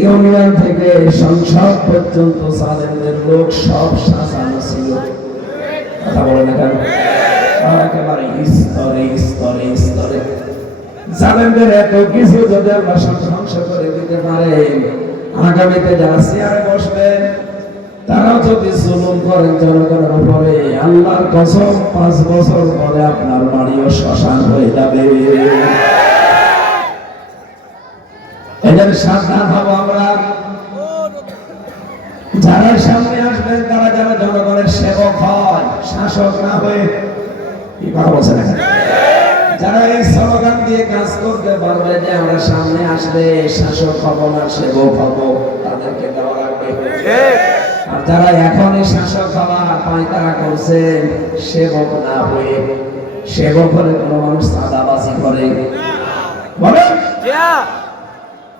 Union থেকে সংসদ পর্যন্ত সালেমদের লোক সব সাজানো ছিল। কথা বলে না কেন? একেবারে স্তরে স্তরে স্তরে। জালেমদের এত কিছু যদি ধ্বংস করে দিতে পারে, আগামীতে যারা চেয়ারে বসবেন তারাও যদি জুলুম করেন জনগণের উপরে, আল্লাহর কসম, পাঁচ বছর পরে আপনার বাড়িও শ্মশান হয়ে যাবে। এদের সাবধান হব আমরা। যারা সামনে আসবেন, তারা যারা জনগণের সেবক হয়, শাসক না হয়ে। কি কথা বলছেন? যারা এই স্লোগান দিয়ে কাজ করতে পারবে যে আমরা সামনে আসলে শাসক হব না, সেবক হব, তাদেরকে দেওয়া লাগবে। আর যারা এখনই শাসক হওয়ার পায়তারা করছে, সেবক না হয়ে, সেবক হলে কোনো মানুষ চাঁদাবাজি করে। বলেন?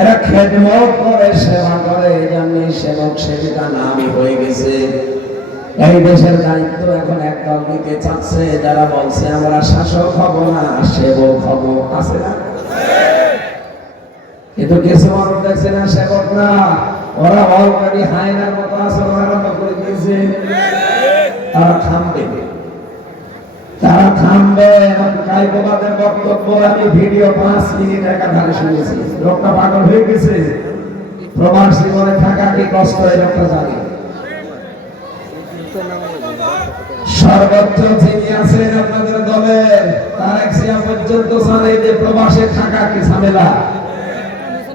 এরা খেদমত করে, সেবা করে, এই জন্যই সেবক সেবিকা নামই হয়ে গেছে। এই দেশের দায়িত্ব এখন একদল নিতে চাচ্ছে, যারা বলছে, আমরা শাসক হব না, সেবক হব। আছে না? কিন্তু কিছু মানুষ দেখছে না, সেবক না। ওরা অলরেডি হায়নার মতো আচরণ আরম্ভ করে দিয়েছে। তারা থামবে। তারা থামবে এবং কাইবাদের বক্তব্য আমি ভিডিও পাঁচ মিনিট একাধারে শুনেছি। লোকটা পাগল হয়ে গেছে। প্রবাস জীবনে থাকা কি কষ্ট এই লোকটা জানে। সর্বোচ্চ আপনাদের দলের তারেক সিয়া পর্যন্ত যে প্রবাসে থাকা কি ঝামেলা?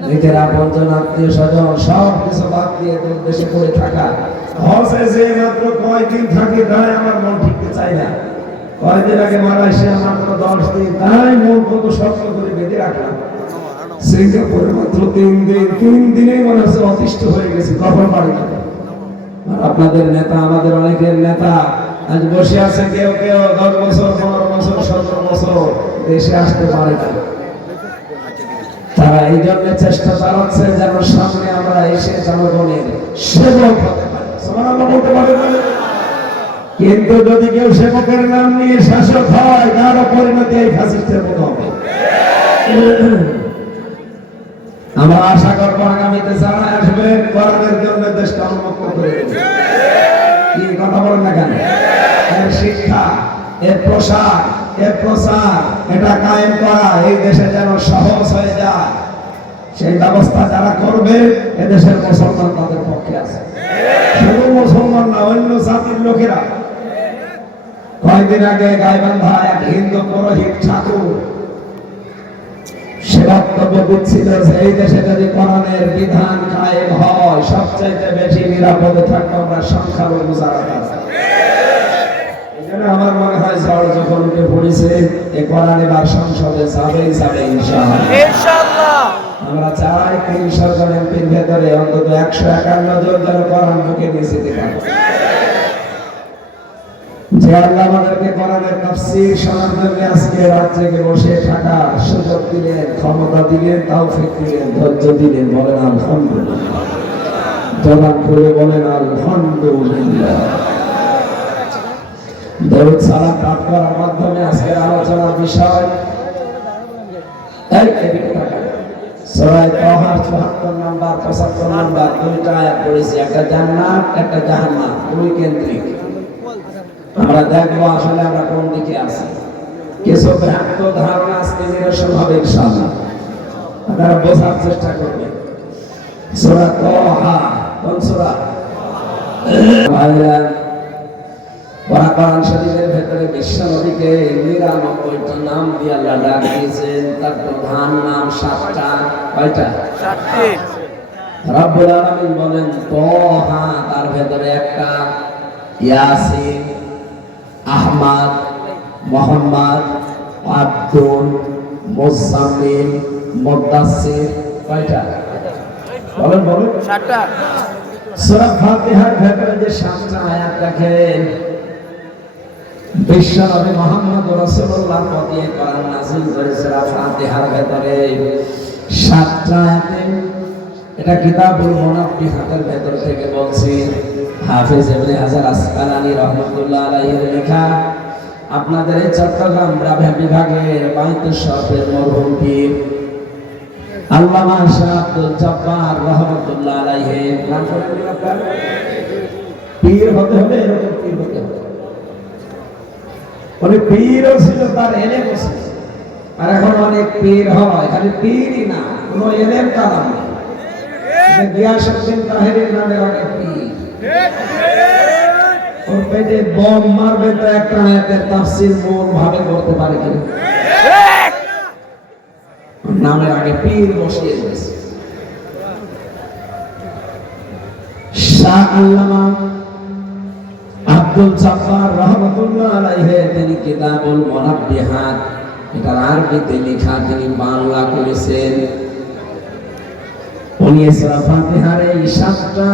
নিজের আপনজন, আত্মীয় স্বজন, সব কিছু বাদ দিয়ে দূর দেশে থাকা। হসে যে মাত্র কয়দিন থাকে তাই আমার মন ঠিকতে চাই না। আপনাদের নেতা, আমাদের অনেকের নেতা, আজ বসে আছে কেউ কেউ, দশ বছর, পনেরো বছর, সতেরো বছর, দেশে আসতে পারে না। তারা এই জন্য চেষ্টা চালাচ্ছে যেন সামনে আমরা এসে জনগণের সেবক হতে পারি। বলতে পারেন। না? কিন্তু যদি কেউ সেবকের নাম নিয়ে শাসক হয় তার পরিণতি এই ফাঁসিস্টের মতো হবে। আমরা আশা করব আগামীতে যারা আসবে কোরআনের জন্য দেশটা উন্মুক্ত করে। কি কথা বলেন না কেন? এর শিক্ষা এর প্রসার এর প্রচার, এটা কায়েম করা, এই দেশে যেন সহজ হয়ে যায়। সেই ব্যবস্থা যারা করবে এদেশের মুসলমান তাদের পক্ষে আছে। শুধু মুসলমান না, অন্য জাতির লোকেরা কয়েকদিন আগে গাইবান্ধা এক হিন্দু পুরোহিত ঠাকুর সে বক্তব্য দিচ্ছিল যে এই দেশে যদি কোরআনের বিধান কায়েম হয় সবচাইতে বেশি নিরাপদে থাকবে আমরা সংখ্যালঘু যারা আমার মনে হয় ঝড় যখন উঠে পড়েছে এ কোরআন এবার সংসদে যাবেই যাবে ইনশাআল্লাহ। আমরা চাই তিনশো জন এমপির ভেতরে অন্তত একশো একান্ন জন যেন কোরআন বুকে নিয়ে যেতে পারে। যে আল্লাহ আমাদেরকে কোরআনের তাফসীর শোনার জন্য আজকে বসে থাকা সুযোগ দিলেন, ক্ষমতা দিলেন দিলেন, ধৈর্য দিলেন, বলেন আলহামদুলিল্লাহ। খুলে বলেন আলহামদুলিল্লাহ। সালাম করার মাধ্যমে আজকের আলোচনার বিষয়। সূরা তাহার 74 নাম্বার 75 নাম্বার, দুইটা পড়েছি, একটা জান্নাত, একটা জাহান্নাম, দুই কেন্দ্রিক। আমরা দেখব আসলে আমরা কোন দিকে আছি। কিছু ভ্রান্ত ধারণা আজকে নিরসন হবে ইনশাআল্লাহ। আপনারা বোঝার চেষ্টা করবেন। সূরা তাহা কোন সূরা? ভাইরা কোরআন শরীফের ভেতরে বিশ্ব নবীকে নিরানব্বইটা নাম দিয়ে আল্লাহ ডাক দিয়েছেন তার প্রধান নাম সাতটা কয়টা? রব্বুল আলামিন বলেন তোহা তার ভেতরে একটা ইয়াসিন আহমদ মোহাম্মদ আব্দুল মোজাম্মিল মুদাসসির। কয়টা? বলেন বলেন। সূরা ফাতিহার ভেতরে যে সাতটা আয়াত দেখেন বিশ্বনবী মোহাম্মদ রাসূলুল্লাহ পদিয়ে কোরআন নাযিল করে সূরা ফাতিহার ভেতরে সাতটা আয়াতে এটা কিতাবুল মুনাফিহাতের ভেতর থেকে বলছি। হাফেজ ইবনে হাজার আসকালানি রহমাতুল্লাহ আলাইহির লেখা, আপনাদের এই চট্টগ্রাম রাভা বিভাগের বাইতুল শরফের মরহুম পীর আল্লামা শাহ আব্দুল জব্বার পীর হতে হবে পীর হতে হবে। পীরও ছিল, তার আর এখন অনেক পীর হয়, খালি পীরই না, কোনো এলেম কালাম গিয়াসউদ্দিন তাহেরের নামে অনেক পীর। ওর পেটে বম মারবে তো একটা আয়াতের তাফসীর মন ভাবে করতে পারে কি নামের আগে পীর বসিয়ে দিয়েছে লেখা, তিনি বাংলা করেছেন। উনি ফাতিহার এই সাতটা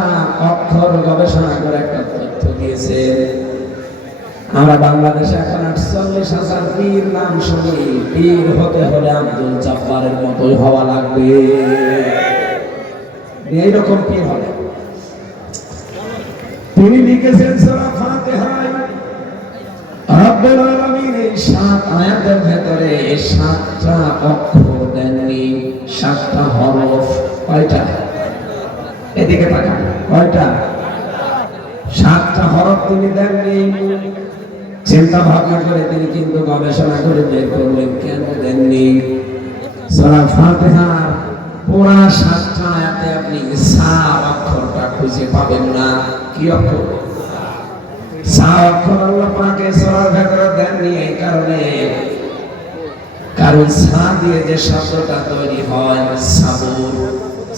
অক্ষর গবেষণা করে একটা তথ্য দিয়েছেন আমরা বাংলাদেশে এখন আটচল্লিশ হাজার পীর নাম শুনি, পীর হতে হলে আব্দুল মতোই হওয়া লাগবে। এইরকম পীর হবে। তিনি লিখেছেন রব্বুল আলামিন এই সাত আয়াতের ভেতরে সাতটা অক্ষর দেননি, সাতটা হরফ। কয়টা? এদিকে তাকান। কয়টা? সাতটা হরফ তিনি দেননি। চিন্তা ভাবনা করে তিনি কিন্তু গবেষণা করে বের করলেন, কেন দেননি? সূরা ফাতিহার পুরা সাতটা আয়াতে আপনি সা অক্ষরটা খুঁজে পাবেন না। কি অক্ষর? সা অক্ষর আল্লাহ পাকে সূরার ভেতরে দেননি এই কারণে। কারণ সা দিয়ে যে শব্দটা তৈরি হয়, সাবুর।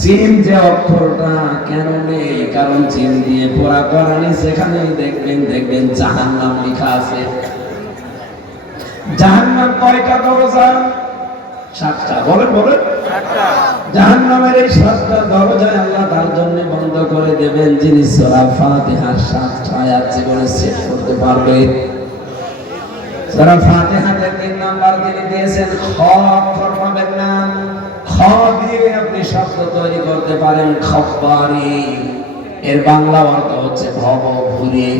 জিম যে অক্ষরটা কেন নেই? কারণ জিম দিয়ে পড়া করানি সেখানে দেখবেন দেখবেন জাহান নাম লেখা আছে। জাহান নাম কয়টা দরজা? সাতটা। বলেন বলেন। জাহান নামের এই সাতটা দরজায় আল্লাহ তার জন্য বন্ধ করে দেবেন যিনি সূরা ফাতিহার সাতটা আয়াত জীবনে সেট করতে পারবে। সূরা ফাতিহাতে তিন নাম্বার তিনি দিয়েছেন খ অক্ষর পাবেন না। খ দিয়ে আপনি শব্দ তৈরি করতে পারেন খব্বারি। এর বাংলা অর্থ হচ্ছে ভব ঘুরে।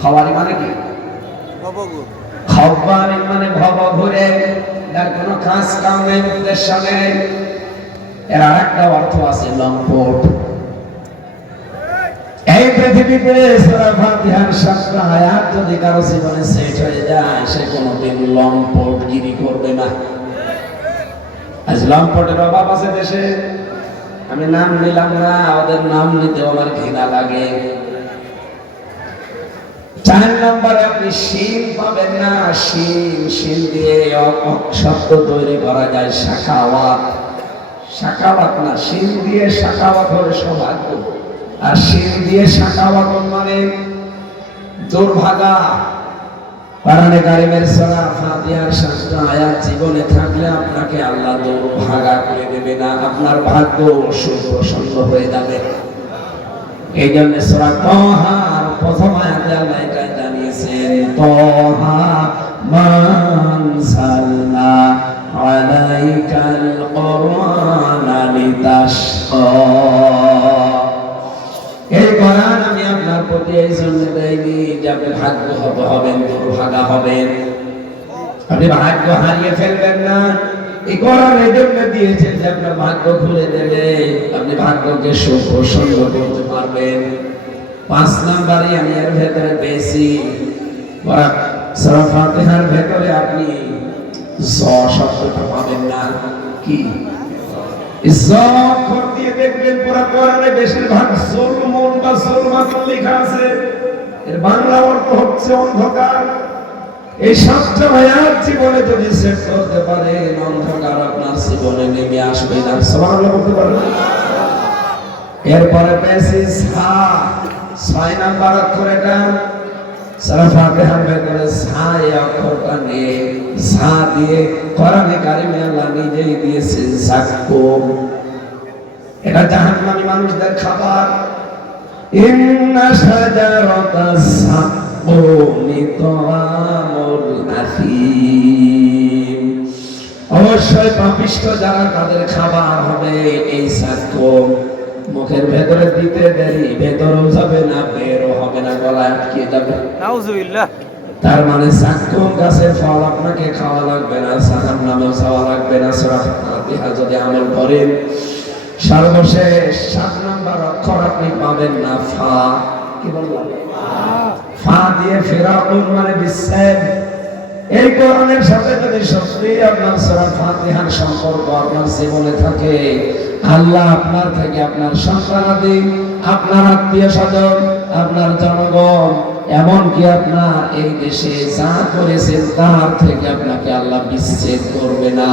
খবারি মানে কি? খব্বারি মানে ভব ঘুরে এর কোনো কাজ কাম নেই উদ্দেশ্য নেই। এর আরেকটা অর্থ আছে লম্পট। এই পৃথিবীতে সূরা ফাতিহার সাতটা আয়াত যদি কারও জীবনে সেট হয়ে যায় সে কোনোদিন লম্পট গিরি করবে না। আজ লম্পটের অভাব আছে দেশে। আমি নাম নিলাম না ওদের নাম নিতে আমার ঘৃণা লাগে। চার আপনি শিল পাবেন না শিল শিল দিয়ে শব্দ তৈরি করা যায় শাখাওয়াত। শাখাওয়াত না শিল দিয়ে শাখাওয়াত হলে সৌভাগ্য। আর শিল দিয়ে শাখাওয়াত মানে দুর্ভাগা। কোরআনে কারিমের সূরা ফাতিহার সাতটা আয়াত জীবনে থাকলে আপনাকে আল্লাহ ভাগা করে দেবে না, আপনার ভাগ্য সুপ্রসন্ন হয়ে যাবে। এই জন্য সূরা তহার প্রথম আয়াতে আল্লাহ এটা জানিয়েছেন, তহা মানসালনা আপনি ভাগ্য হবেন, দুর্ভাগা হবেন। আপনি ভাগ্য হারিয়ে ফেলবেন না। এই এই জন্য দিয়েছেন যে আপনার ভাগ্য খুলে দেবে। আপনি ভাগ্যকে সুপ্রসন্ন করতে পারবেন। পাঁচ নাম্বারে আমি এর ভেতরে পেয়েছি। ওরা সূরা ফাতিহার ভেতরে আপনি শব্দটা পাবেন না। কি? দেখবেন পুরা কোরআনে বেশিরভাগ জুলমুন বা লেখা আছে। এর বাংলা অর্থ হচ্ছে অন্ধকার। এই সাতটা আয়াত জীবনে যদি সেট করতে পারে অন্ধকার আপনার জীবনে নেমে আসবে না। সুবহানাল্লাহ এরপরে পেয়েছি সা ছয় নাম্বার অক্ষর এটা সারা সা সা দিয়ে এটা জাহান্নামী মানুষদের খাবার। ইন্না তাআমুল অবশ্যই যারা তাদের খাবার হবে এই সাক্কুম মুখের ভেতরে দিতে দেরি ভেতরেও যাবে না বেরও হবে না গলায় আটকে যাবে। নাউজুবিল্লাহ। তার মানে সাক্কুম গাছের ফল আপনাকে খাওয়া লাগবে না সাহার নামেও খাওয়া লাগবে না যদি আমল করেন। সর্বশেষ সাত নাম্বার অক্ষর আপনি পাবেন না, ফা। কি বললাম? ফা দিয়ে ফেরাউন মানে বিচ্ছেদ। এই কোরআনের সাথে যদি সত্যি আপনার সূরা ফাতিহার সম্পর্ক আপনার জীবনে থাকে, আল্লাহ আপনার থেকে আপনার সন্তানাদি আপনার আত্মীয় স্বজন, আপনার জনগণ, এমনকি আপনার এই দেশে যা করেছেন তার থেকে আপনাকে আল্লাহ বিচ্ছেদ করবে না।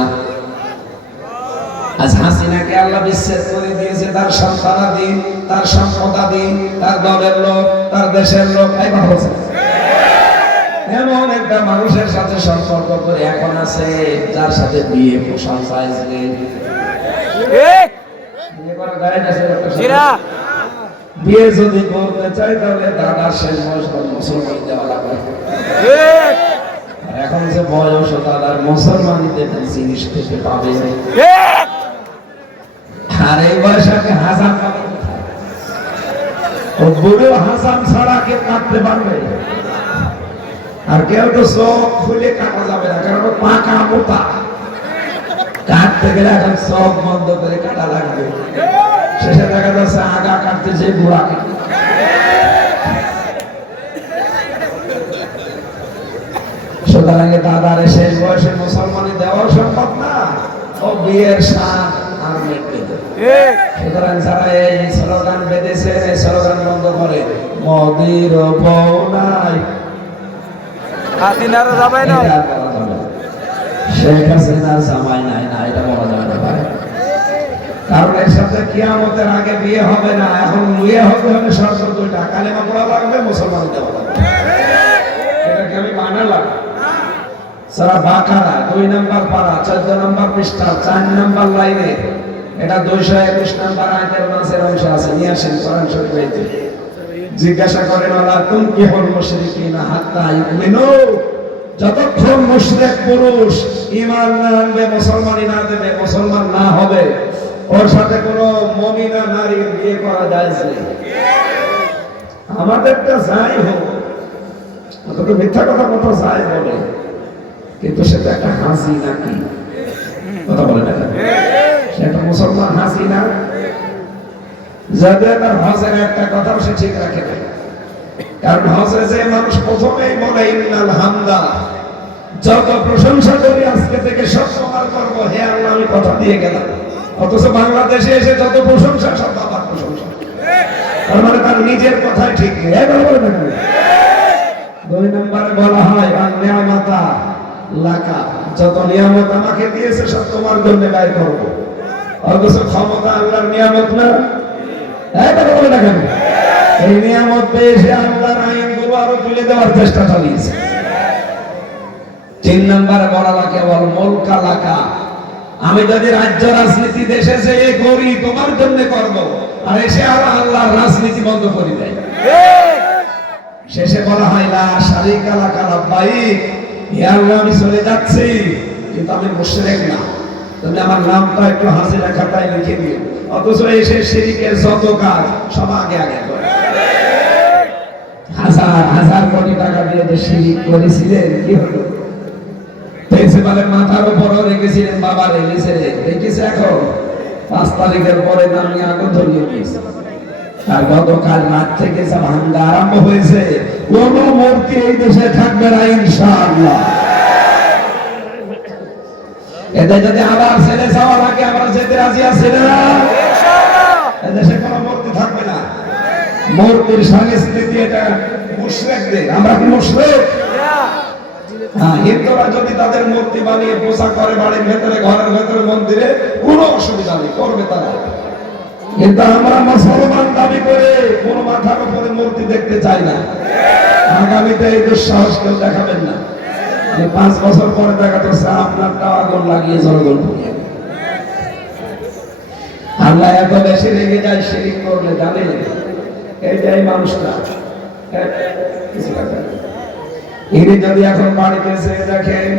আজ হাসিনাকে আল্লাহ বিচ্ছেদ করে দিয়েছে তার সন্তানাদি তার সম্পদাদি তার দলের লোক তার দেশের লোক এই বলছে এমন একটা মানুষের সাথে সম্পর্ক করে এখন আছে যার সাথে বিয়ে পোষণ চাইছে বিয়ে যদি করতে চাই তাহলে দাদা শেষ বয়স মুসলমান দেওয়া লাগবে। এখন যে বয়স ও দাদার মুসলমানিতে জিনিস খেতে পাবে। ঠিক আর এই বয়সে হাসান ও বুড়ো হাসান ছাড়া কেউ কাটতে পারবে? আর কেউ তো খুলে যাবে না, কারণ পাকা মোটা। গেলে এখন চোখ বন্ধ করে কাটা লাগবে। শেষে দেখা যাচ্ছে আগা বুড়া সুতরাং দাদার শেষ বয়সে মুসলমানি দেওয়া সম্ভব না। ও বিয়ের ঠিক সুতরাং যারা এই স্লোগান বেঁধেছে এই স্লোগান বন্ধ করে মদির নাই যাবে না। শেখ হাসিনার জামাই নাই না এটা বলা যাবে না ভাই। কারণ এর সাথে কিয়ামতের আগে বিয়ে হবে না এখন বিয়ে হবে হলে শর্ত দুইটা কালেমা পড়া লাগবে মুসলমান দেওয়া লাগবে। এটাকে আমি বানালাম সারা বাকারা দুই নাম্বার পারা চোদ্দ নাম্বার পৃষ্ঠা চার নাম্বার লাইনে এটা দুইশো একুশ নাম্বার আয়তের মাসের অংশ আছে, নিয়ে আসেন কোরআন শরীফ হইতে জিজ্ঞাসা করেন ওলা তুম কি হল মুশরিকিনা হাত্তা ইউমিনু যতক্ষণ মুশরিক পুরুষ ঈমান না আনবে মুসলমানি না দেবে, মুসলমান না হবে, ওর সাথে কোনো মমিনা নারীর বিয়ে করা যায় না আমাদেরটা যাই হোক অত তো মিথ্যা কথা কত যাই বলে, কিন্তু সেটা একটা হাসি নাকি? কথা বলে না সেটা মুসলমান হাসি না? যাদের তার হজের একটা কথা সে ঠিক রাখে না কারণ হজে যে মানুষ প্রথমেই বলে, ইন্নাল হামদা। যত প্রশংসা করি আজকে থেকে সব তোমার করব, হে আল্লাহ, আমি কথা দিয়ে গেলাম। অথচ বাংলাদেশে এসে যত প্রশংসা, সব বাবার প্রশংসা। তার মানে তার নিজের কথাই ঠিক নেই। কেন? দুই নম্বরে বলা হয় নিয়ামতা লাকা। যত নিয়ামত আমাকে দিয়েছে, সব তোমার জন্য ব্যয় করব। অথচ ক্ষমতা আল্লাহর নিয়ামত না? এই নিয়ামত পেয়ে সে আল্লাহর আরও তুলে দেওয়ার চেষ্টা চালিয়েছে। তিন নম্বরে বলা লাগে বল মোলকা লাকা আমি যদি রাজ্য রাজনীতি দেশে যে করি, তোমার জন্য করব। আর এসে আরও আল্লাহর রাজনীতি বন্ধ করে দেয়। শেষে বলা হয় না শারিকা রাব্বাই হে আল্লাহ, আমি চলে যাচ্ছি, কিন্তু আমি মুশরিক না। তুমি আমার নামটা একটু লিখে দিও। অথচ এসে শিরিকের যত কাজ, সব আগে আগে হাজার হাজার কোটি টাকা দিয়ে যে শিরিক করেছিলেন, কি হলো? মাথার উপরও রেখেছিলেন, বাবা রেখেছে দেখেছে এখন? পাঁচ তারিখের পরে আমি আগে ধরিয়ে দিয়েছি। আর গতকাল রাত থেকে যা ভাঙ্গা আরম্ভ হয়েছে। কোন মূর্তি এই দেশে থাকবে না, ইনশাআল্লাহ। এতে যদি আবার ছেলে যাওয়া লাগে আবার যেতে রাজি আছে না এদেশে কোনো মূর্তি থাকবে না। মূর্তির সংস্কৃতি এটা মুশরিকদের আমরা কি মুশরিক? হ্যাঁ হিন্দুরা যদি তাদের মূর্তি বানিয়ে পূজা করে বাড়ির ভেতরে ঘরের ভেতরে মন্দিরে কোনো অসুবিধা নেই করবে তারা। কিন্তু আমরা মুসলমান দাবি করে কোন মাথার উপরে মূর্তি দেখতে চাই না। আগামীতে এই দুঃসাহস কেউ দেখাবেন না। এই পাঁচ বছর পরে দেখা যাচ্ছে আপনারটা আগুন লাগিয়ে জনগণ পুড়িয়ে। আল্লাহ এত বেশি রেগে যায় শিরিক করলে জানেন এইটাই মানুষটা। ইনি যদি এখন বাড়িতে এসে দেখেন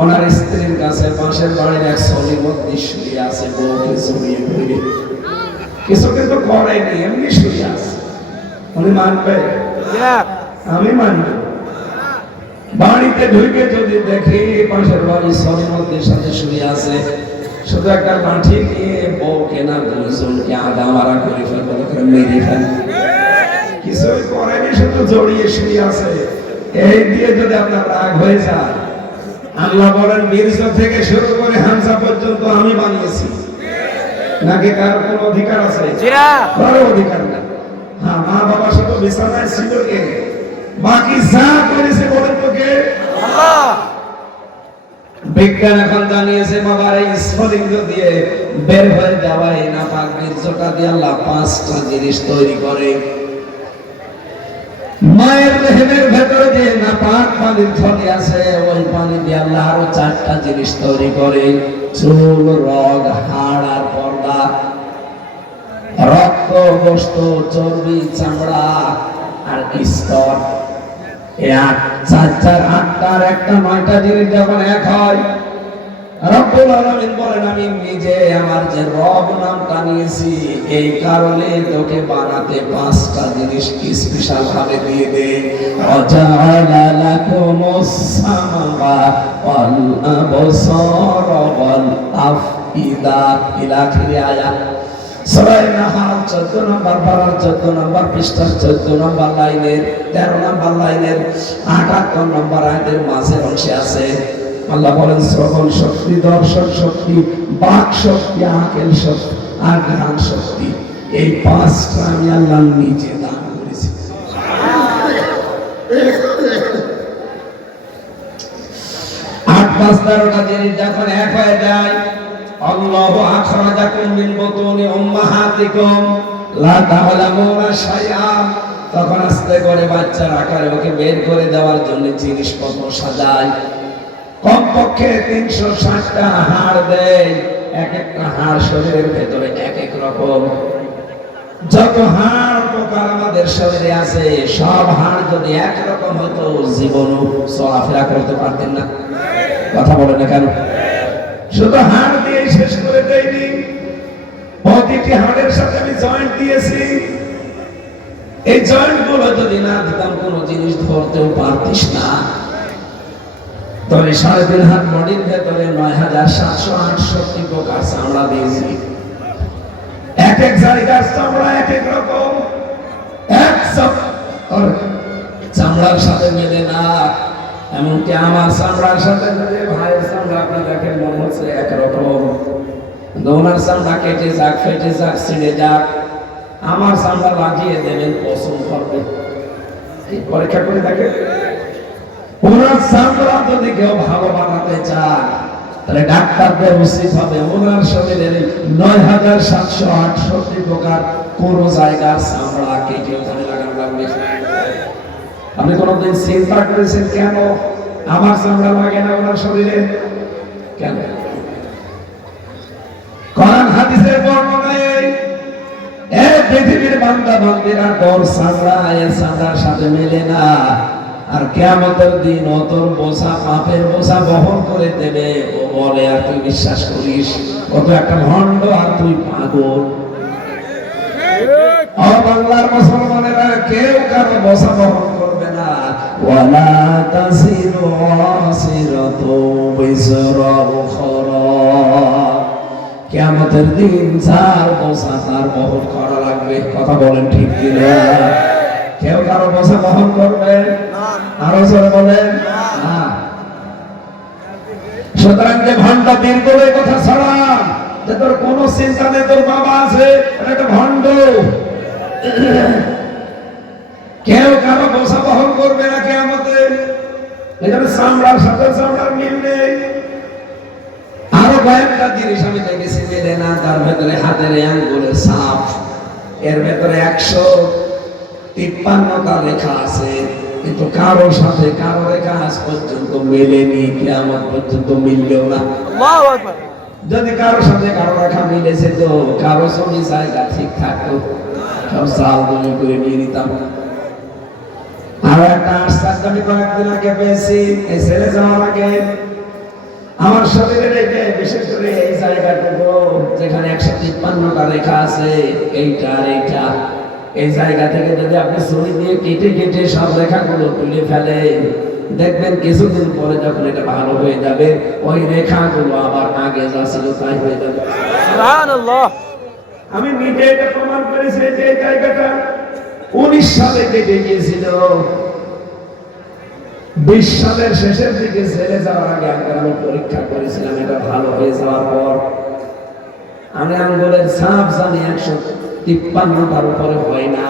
ওনার স্ত্রীর কাছে পাশের বাড়ির এক শুয়ে আছে বউকে জড়িয়ে ধরে কিছু কিন্তু করেনি এমনি শুয়ে আছে। উনি মানবে? আমি মানব। বাড়িতে ঢুকে যদি দেখি পাশের বাড়ির সলির সাথে শুয়ে আছে শুধু একটা লাঠি নিয়ে বউকে না দুজনকে আদা মারা করে ফেলবে করে মেরে ফেলবে। কিছুই করেনি শুধু জড়িয়ে শুয়ে আছে। এই দিয়ে যদি আপনার রাগ হয়ে যায় আল্লাহ বলেন মির্জা থেকে শুরু করে হামসা পর্যন্ত আমি বানিয়েছি। নাকি কার কোন অধিকার আছে? কারও অধিকার না হ্যাঁ মা বাবা শুধু বিছানায় ছিল কে? বাকি যা করেছে বলেন তো কে? বিজ্ঞান এখন জানিয়েছে বাবার এই স্ফলিঙ্গ দিয়ে বের হয়ে যাওয়া এই নাপাক বীর্যটা দিয়ে আল্লাহ পাঁচটা জিনিস তৈরি করে। মায়ের রেহেমের ভেতরে যে নাপাক পানির থলি আছে ওই পানি দিয়ে আল্লাহ আরও চারটা জিনিস তৈরি করে। চুল রগ হাড় আর পর্দা রক্ত গোস্ত চর্বি চামড়া আর স্তর এই চার চার আটটার একটা, নয়টা জিনিস যখন এক হয়, রব্বুল আলামিন বলেন, আমি নিজে আমার যে রব নামটা নিয়েছি, এই কারণে তোকে বানাতে পাঁচটা জিনিস স্পেশাল ভাবে দিয়ে দে। অজালা লাকুমুস সামা ওয়াল আবসার ওয়াল আফইদা। ইলা আখিরি আয়াত চোদ্দ চোদ্দ পৃষ্ঠার চোদ্দ লাইনের, তেরো লাইনের আটাত্তর অংশে আছে। আল্লাহ বলেন, শ্রবণ শক্তি, দর্শন শক্তি, বাক শক্তি, আকেল শক্তি আর শক্তি, এই পাঁচটা আমি আল্লাহ নিজে দান করেছি। আট পাঁচ তেরোটা জিনিস যখন এক হয়ে যায়। আল্লাহ আখরাজাকুম মিন বুতুনি উম্মাহাতিকুম। লা তাআলামুনা শাইআ। তখন আস্তে করে বাচ্চার আকারে ওকে বের করে দেওয়ার জন্য জিনিসপত্র সাজায়। কমপক্ষে তিনশো ষাটটা হাড় দেয়। এক একটা হাড় শরীরের ভেতরে এক এক রকম। যত হাড় প্রকার আমাদের শরীরে আছে, সব হাড় যদি একরকম হতো, জীবনও চলাফেরা করতে পারতেন না। কথা বলে না কেন? শুধু হাড় শেষ করে দেয়নি। প্রতিটি হাড়ের সাথে আমি জয়েন্ট দিয়েছি। এই জয়েন্টগুলো যদি না দিতাম, কোনো জিনিস ধরতেও পারতিস না। তবে সাড়ে তিন হাত ভেতরে নয় হাজার সাতশো আটষট্টি প্রকার চামড়া দিয়েছি। এক এক জায়গার চামড়া এক এক রকম। এক চামড়ার সাথে মেলে না। এমনকি আমার সাথে যদি ভাইয়ের মনে হচ্ছে একরকম। কেটে যাক, ফেটে যাক, ছিঁড়ে যাক। আমার লাগিয়ে দেবেন, পছন্দ করবে পরীক্ষা করে দেখেন। ওনার চামড়া যদি কেউ ভালো বানাতে চায়, তাহলে ডাক্তারদের উচিত হবে। ওনার শরীরের নয় হাজার সাতশো আটষট্টি প্রকার কোন জায়গার চামড়া কেটে আপনি কোনোদিন চিন্তা করেছেন কেন? আমার চামড়া লাগে না ওনার শরীরে? কেন? কোরআন হাদিসের বর্ণনায় এ পৃথিবীর বান্দা বান্দিরা তোর চামড়া এর চামড়ার সাথে মেলে না। আর কেয়ামতের দিন ও তোর বোঝা পাপের বোঝা বহন করে দেবে। ও বলে আর তুই বিশ্বাস করিস ও তো একটা ভণ্ড আর তুই পাগল। ও বাংলার মুসলমানেরা কেউ কারও বোঝা বহন ওয়ালা তাসিরু ওয়াসিরাতু বিজরা উখরা কেয়ামতের দিন যার বোঝা, তার বহন করা লাগবে। কথা বলেন ঠিক কিনা? কেউ কারও বোঝা বহন করবে? আরও জোরে বলেন। সুতরাং যে ভণ্ড বীর বলে কথা ছড়াম যে তোর কোনো চিন্তা নেই, তোর বাবা আছে, এটা ভণ্ড। কেউ কারও বোঝা বহন করবে না কেয়ামতে এখানে চামড়ার সাথে চামড়ার মিল নেই। আরও কয়েকটা জিনিস আমি দেখেছি মেলে না তার ভেতরে হাতের আঙ্গুলের সাপ এর ভেতরে একশো তিপ্পান্নটা লেখা আছে। কিন্তু কারোর সাথে কারও রেখা আজ পর্যন্ত মেলেনি কেমন পর্যন্ত মিললেও না। যদি কারোর সাথে কারও রেখা মিলেছে তো কারও সঙ্গে জায়গা ঠিক থাকতো। সব সাল করে নিয়ে নিতাম। আর একটা আশ্বাস আমি কয়েকদিন আগে পেয়েছি। এই ছেড়ে যাওয়ার আগে আমার শরীরে রেখে বিশেষ করে এই জায়গাটুকু যেখানে একশো তিপ্পান্নটা রেখা আছে এইটা আর এইটা। এই জায়গা থেকে যদি আপনি ছুরি দিয়ে কেটে কেটে সব রেখাগুলো তুলে ফেলে দেখবেন কিছুদিন পরে যখন এটা ভালো হয়ে যাবে ওই রেখাগুলো আবার আগে যা ছিল তাই হয়ে যাবে। আমি নিজে এটা প্রমাণ করেছি যে এই জায়গাটা উনিশ সালে কেটে গিয়েছিল। বিশ সালের শেষের দিকে ছেড়ে যাওয়ার আগে আমি পরীক্ষা করেছিলাম, এটা ভালো হয়ে যাওয়ার পর। আমি আঙ্গুলের ছাপ জানি একশো তিপ্পান্নটার উপরে হয় না।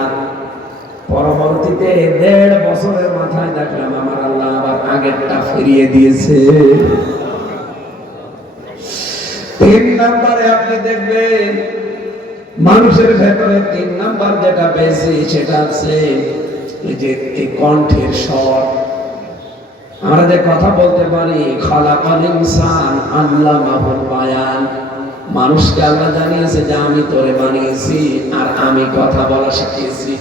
পরবর্তীতে দেড় বছরের মাথায় দেখলাম, আমার আল্লাহ আবার আগেরটা ফিরিয়ে দিয়েছে। তিন নম্বরে আপনি দেখবেন মানুষের ভেতরে তিন নাম্বার যেটা পেয়েছি সেটা আছে যে কণ্ঠের স্বর। আমরা যে কথা বলতে পারি, খলাকাল ইনসান আল্লামাহুল বায়ান। মানুষকে আল্লাহ জানিয়েছে যে, আমি তোরে বানিয়েছি আর আমি কথা বলা শিখিয়েছি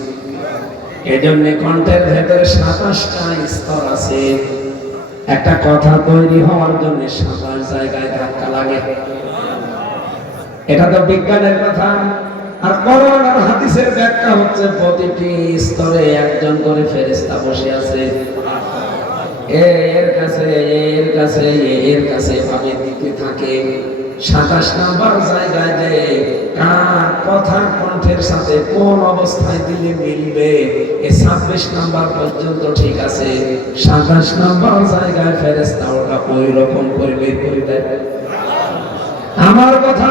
এজন্য কণ্ঠের ভেতরে সাতাশটা স্তর আছে। একটা কথা তৈরি হওয়ার জন্য সাতাশ জায়গায় ধাক্কা লাগে। এটা তো বিজ্ঞানের কথা। আর কোরআন আর হাদিসের ব্যাখ্যা হচ্ছে প্রতিটি স্তরে একজন করে ফেরেশতা বসে আছে। এর কাছে এর কাছে এর কাছে ভাবে থাকে। সাতাশ নাম্বার জায়গায় যে কার কথা কণ্ঠের সাথে কোন অবস্থায় দিলে মিলবে, এ ছাব্বিশ নাম্বার পর্যন্ত ঠিক আছে। সাতাশ নাম্বার জায়গায় ফেরেস্তা ওটা ওই রকম করে করে আমার কথা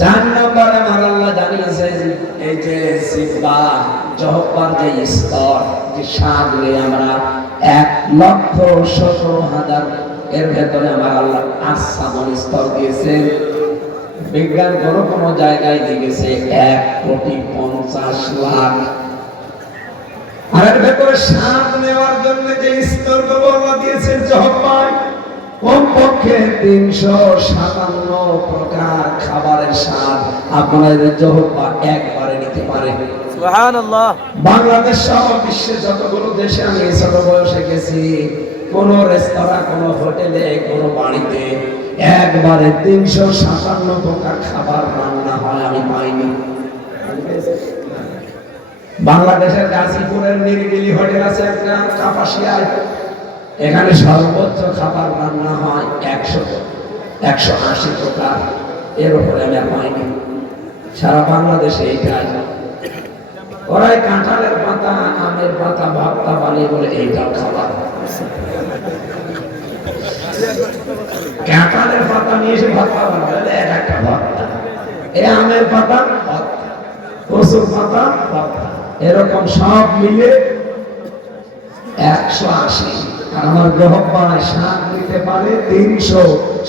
চার নম্বরে আমার আল্লাহ জানিয়েছেন, এই যে সিব্বা জহব্বার যে স্তর, যে সাগরে আমরা এক লক্ষ সতেরো হাজার এর ভেতরে আমার আল্লাহ আসামন স্তর দিয়েছেন বিজ্ঞান কোন কোন জায়গায় দিয়েছে এক কোটি পঞ্চাশ লাখ। আর এর ভেতরে স্বাদ নেওয়ার জন্য যে স্তর আল্লাহ দিয়েছেন জহব্বায় কমপক্ষে তিনশো সাতান্ন প্রকার খাবারের স্বাদ আপনাদের জহব্বা একবারে নিতে পারে? বাংলাদেশ সহ বিশ্বের যতগুলো দেশে আমি ছোট বয়সে গেছি কোন রেস্তোরাঁ কোন হোটেলে কোন বাড়িতে একবারে তিনশো সাতান্ন প্রকার খাবার রান্না হয় আমি পাইনি। বাংলাদেশের গাজীপুরের নিরিবিলি হোটেল আছে একটা কাপাসিয়ায়। এখানে সর্বোচ্চ খাবার রান্না হয় একশো একশো আশি প্রকার। এর আমি আর সারা বাংলাদেশে এইটাই ওরাই কাঁঠালের পাতা, আমের পাতা, ভর্তা বানিয়ে বলে, এইটাও খাবার কাঁঠালের পাতা নিয়ে এসে ভর্তা বানাবে এক একটা ভর্তা। এই আমের পাতা, ভর্তা। কচুর পাতা এরকম সব মিলে একশো আশি। আমার গ্রহপায় সাত দিতে পারে তিনশো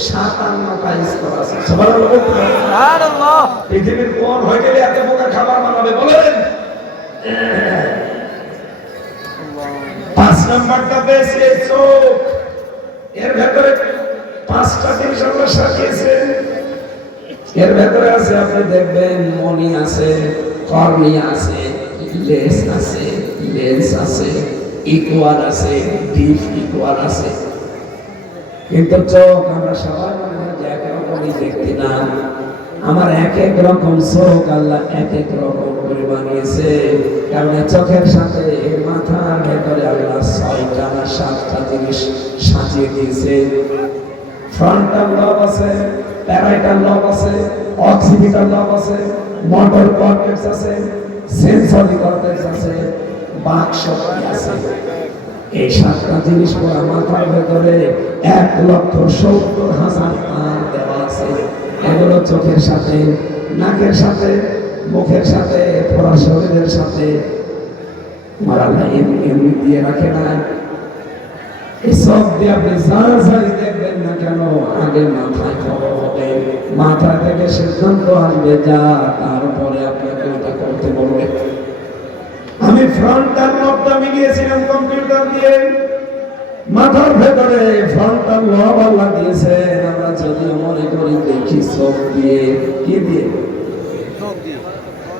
সাতান্নটা স্তর আছে। সবার পৃথিবীর কোন হোটেলে এত প্রকার খাবার বানাবে বলেন? পাঁচ নাম্বারটা বেশি চোখ। এর ভেতরে পাঁচটা জিনিস আমরা সাজিয়েছে এর ভেতরে আছে আপনি দেখবেন মনি আছে কর্নিয়া আছে লেস আছে লেন্স আছে। ইকুয়াল আছে ডিপ ইকুয়াল আছে। কিন্তু চোখ আমরা সবাই যে একরকমই দেখতে না। আমার এক এক রকম চোখ আল্লাহ এক এক রকম করে বানিয়েছে। কারণ চোখের সাথে মাথার ভেতরে আল্লাহ ছয়টা না সাতটা জিনিস সাজিয়ে দিয়েছে। ফ্রন্টাল লব আছে প্যারাইটাল লব আছে অক্সিপিটাল লব আছে, মোটর কর্টেক্স আছে, সেন্সরি কর্টেক্স আছে শক্তি আছে। এই সাতটা জিনিস পড়া মাথার ভেতরে এক লক্ষ সত্তর হাজার তার দেওয়া আছে। এগুলো চোখের সাথে, নাকের সাথে, মুখের সাথে পুরা শরীরের সাথে। এমনি এমনি দিয়ে রাখে না। এই সব দিয়ে আপনি দেখবেন না কেন, আগে মাথায় খবর হবে মাথা থেকে সিদ্ধান্ত আসবে যা আপনাকে ওটা করতে বলবে আমি ফ্রন্টাল লবটা মিলিয়েছিলাম কম্পিউটার দিয়ে। মাথার ভেতরে ফ্রন্টাল লব আল্লাহ দিয়েছেন আমরা যদিও মনে করি দেখি চোখ দিয়ে, কি দিয়ে?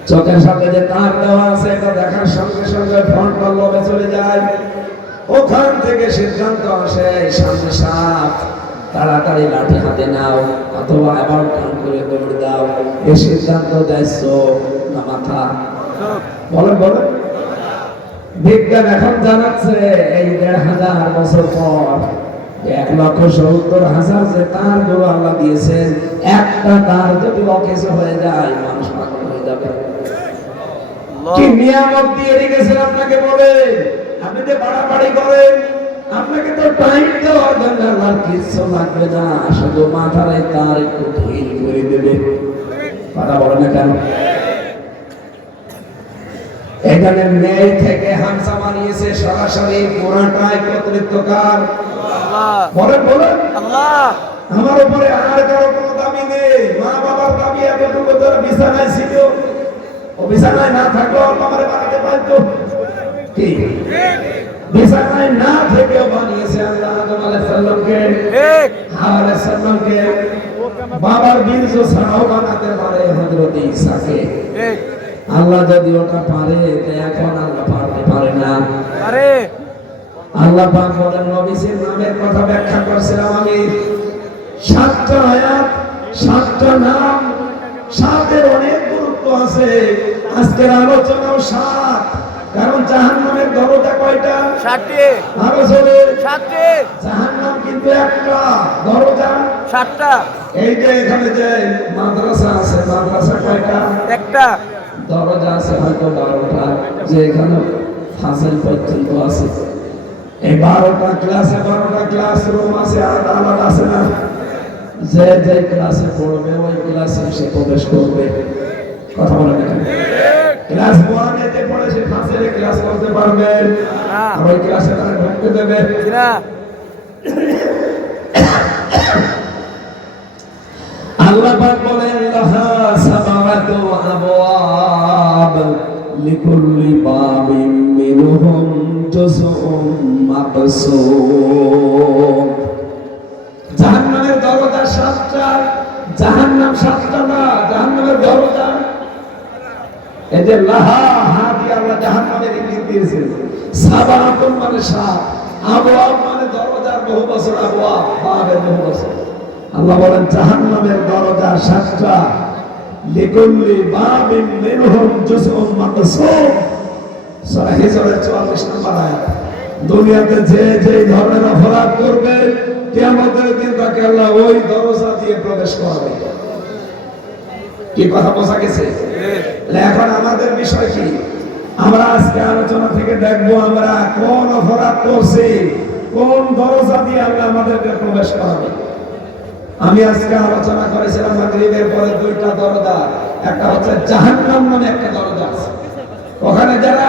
চোখের সাথে যে তার দেওয়া আছে, এটা দেখার সঙ্গে সঙ্গে ফ্রন্টাল লবে চলে যায়। ওখান থেকে সিদ্ধান্ত আসে, সামনে সাপ, তাড়াতাড়ি লাঠি হাতে নাও, অথবা আবার টান করে দৌড় দাও। এই সিদ্ধান্ত দেয় চোখ, না মাথা। বলেন বলেন। বিজ্ঞান এখন জানাচ্ছে এই দেড় হাজার বছর পর এক লক্ষ সত্তর হাজার যে তারগুলো আল্লাহ দিয়েছেন একটা তার যদি অকেজ হয়ে যায় মানুষ পাগল হয়ে যাবে। কি নিয়ামত দিয়ে রেখেছেন আপনাকে বলে? আপনি যে বাড়াবাড়ি করেন আপনাকে তো টাইম দেওয়ার জন্য আল্লাহর কিচ্ছু লাগবে না শুধু মাথার তার একটু ঢিল করে দেবে। কথা বলে না কেন? এখানে মেয়ে থেকে হামসা বানিয়েছে সরাসরি পুরাটাই কর্তৃত্বকার বলেন বলেন। আল্লাহ। আমার উপরে আর কারও কোনো দাবি নেই। মা বাবার দাবি এতটুকু তোর বিছানায় ছিল। ও বিছানায় না থাকলেও আমারে বানাতে পারতো। কি? বিছানায় না থেকেও বানিয়েছে আল্লাহ আদম আলাইহিস সালামকে ঠিক। আলাইহিস সালামকে বাবার বীর্য ছাড়াও বানাতে পারে হযরত ঈসাকে। ঠিক। আল্লাহ যদি ওটা পারে তো এখন আল্লাহ পারতে পারে না। আরে আল্লাহ পাক বলেন নবীজির নামের কথা ব্যাখ্যা করছিলাম আমি। সাতটা আয়াত সাতটা নাম সাতের অনেক গুরুত্ব আছে। আজকের আলোচনাও সাত। কারণ জাহান্নামের দরজা কয়টা? ষাটটি আরও চলে সাতটি। জাহান্নাম কিন্তু একটা। দরজা? সাতটা। এই যে এখানে যে মাদ্রাসা আছে মাদ্রাসা কয়টা? একটা। দরজা আছে, হয়তো বারোটা, যে এখানে ফাঁসেল পর্যন্ত আছে। এই বারোটা ক্লাসে বারোটা ক্লাসরুম আছে, আর আলাদা আছে না? যে যে ক্লাসে পড়বে, ওই ক্লাসে সে প্রবেশ করবে। কথা বলে ক্লাস ওয়ানে যে পড়ে সে ফাঁসেলে ক্লাস করতে পারবে। আর ওই ক্লাসে তারা ঢুকতে দেবে। আল্লাহ পাক বলেন লাহা আবওয়াব লিকুল্লি বাবিন মিনহুম জুজউম মাকসুম জাহান্নামের দরজা সাতটা, জাহান্নাম সাতটা না, জাহান্নামের দরজা। এই যে লাহা, হা আল্লাহ জাহান্নামের ইঙ্গিত দিয়েছেন সাবাতুন মানে সাত আবওয়াব মানে দরজার বহু বছর আবওয়াব বাবের বহু বছর। আল্লাহ বলেন, জাহান্নামের দরজা সাতটা বাবিন মিনহুম মাকসুম। সূরা হিজরের 44 নম্বর আয়াত। দুনিয়াতে যে যে ধরনের অপরাধ করবে, কিয়ামতের দিন তাকে আল্লাহ ওই দরজা দিয়ে প্রবেশ করবে। কি কথা বোঝা গেছে? এখন আমাদের বিষয় কি? আমরা আজকে আলোচনা থেকে দেখব আমরা কোন অপরাধ করছি, কোন দরজা দিয়ে আল্লাহ আমাদেরকে প্রবেশ করাবে। আমি আজকে আলোচনা করেছিলাম মাগরিবের পরে দুইটা দরজা। একটা হচ্ছে জাহান্নাম নামে একটা দরজা আছে। ওখানে যারা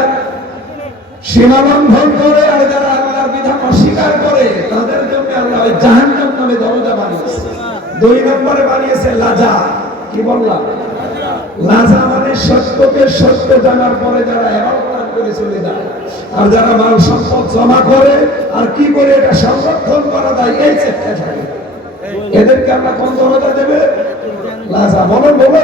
সীমা লঙ্ঘন করে আর যারা আল্লাহর বিধান অস্বীকার করে, তাদের জন্য আল্লাহ ওই জাহান্নাম নামে দরজা বানিয়েছে। দুই নম্বরে বানিয়েছে লাজা। কি বললাম? লাজা মানে সত্যকে সত্য জানার পরে যারা এবারতান করে চলে যায়। আর যারা মাল সম্পদ জমা করে, আর কি করে এটা সংরক্ষণ করা যায়, এই চেষ্টা থাকে। এদেরকে আমরা কোন জনতা দেবে? বলো বলো।